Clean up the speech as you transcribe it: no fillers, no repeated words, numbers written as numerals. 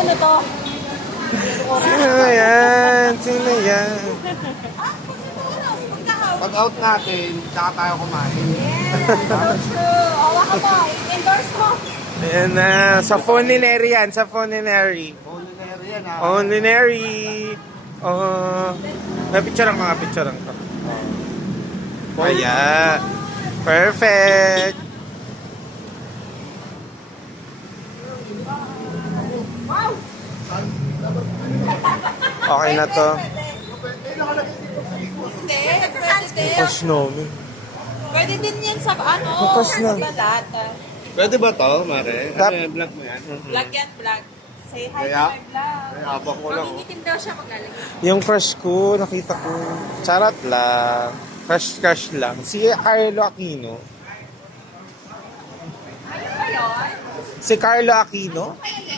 ano to? Sino yan? Sino yan? Pag out natin, tsaka tayo kumain. So true. O, waka po. Endorse mo. Ayan na. Sa Foninary yan. Sa Foninary. Culinary yan ha. Foninary. Oh. Napicturean ko nga. Picturean ko. Ayan. Perfect. Wow. Okay na to. Hindi. Pwede. Tapos namin. Pwede din yan sa ano. Bukas na. Sa balat. Pwede ba to, Mare? Tap. Ano yung vlog mo yan? Vlog yan, vlog. Say hi Kaya? to my vlog. Ay, abang ko lang. Mangingitim daw siya maglalagay. Yung crush ko, nakita ko. Charot lang. Crush lang. Si Carlo Aquino. Ayun ba yun? Si Carlo Aquino? Ayun